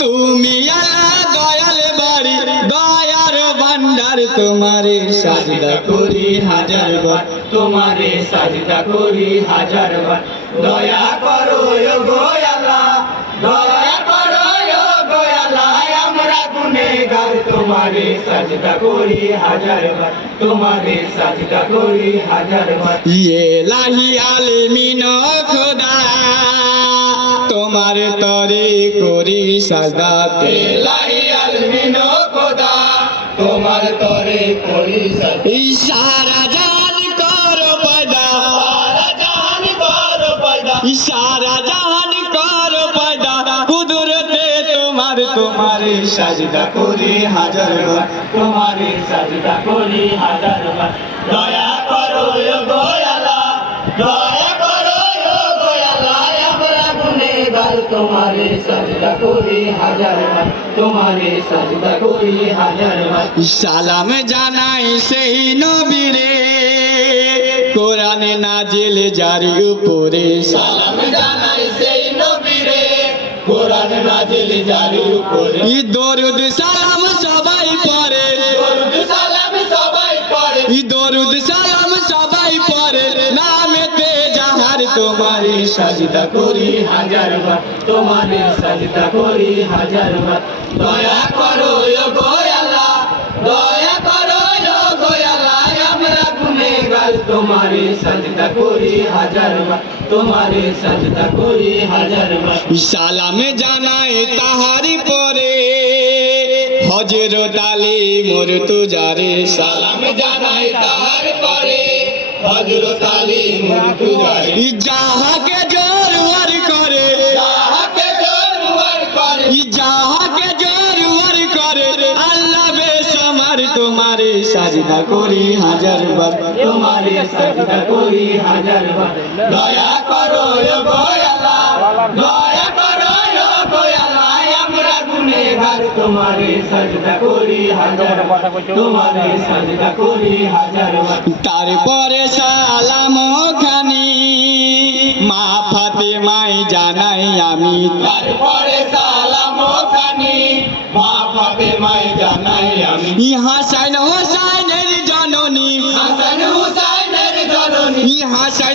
তুমি আল্লাহ দয়াল বাড়ি দয়ার ভান্ডার তোমারে সাজদা করি হাজার বার তোমারে সাজদা করি হাজার বার দয়া করো গো আল্লাহ দয়া করো গো আল্লাহ আমরা গুনেহগার তোমারে সাজদা করি হাজার বার তোমারে সাজদা করি হাজার বার ইলাহি আলমিন খোদা তোমার তরে করি সাজদা ইলাহি আলমিন খোদা তোমার তরে করি সাজদা ইশারা জান করো পয়দা সারা জাহান করো পয়দা ইশারা জান করো পয়দা কুদরতে তোমার তোমারে সাজদা করি হাজার বার তোমারে সাজদা করি হাজার বার দয়া করো গো আল্লাহ দয়া করো গো আল্লাহ আমরা গুনেহগার তোমারে সাজদা করি হাজার বার তোমারে সাজদা করি হাজার বার সালাম জানাই সেই নবীরে কোরআনে নাজিল জারি উপরে সালাম জানাই সেই নবীরে কোরআন নাজিল জারি উপরে দরুদ সালাম সবাই পড়ে দরুদ সালাম সবাই পড়ে দরুদ সালাম সবাই পড়ে নামেতে যাহার তোমারে সাজদা করি হাজার বার তোমারে সাজদা করি হাজার বার দয়া করো গো আল্লাহ দয়া করো গো আল্লাহ আমরা গুনেহগার তোমারে সাজদা করি হাজার বার তোমারে সাজদা করি হাজার বার সালাম জানাই তাহারি পরে হযরত আলী মুর্তজারে সালাম জানাই তাহার পরে হযরত আলী মুর্তজারে যাহাকে জোরওয়ার করে যাহাকে জোরওয়ার করে যাহাকে জোরওয়ার করে আল্লাহ বেসমার তোমারে সাজদা করি হাজার বার তোমারে সাজদা করি হাজার বার দয়া করো গো আল্লাহ দয়া করো গো আল্লাহ আমরা গুনেহগার তোমারে সাজদা করি হাজার বার তোমারে সাজদা করি হাজার বার তারপরে সালাম খানি মা ফাতেমায় জানাই আমি তারপরে সালাম খানি মা ফাতেমায় জানাই আমি হাসান হোসাইনের জননী হাসান হুসাইনের জননী হাসান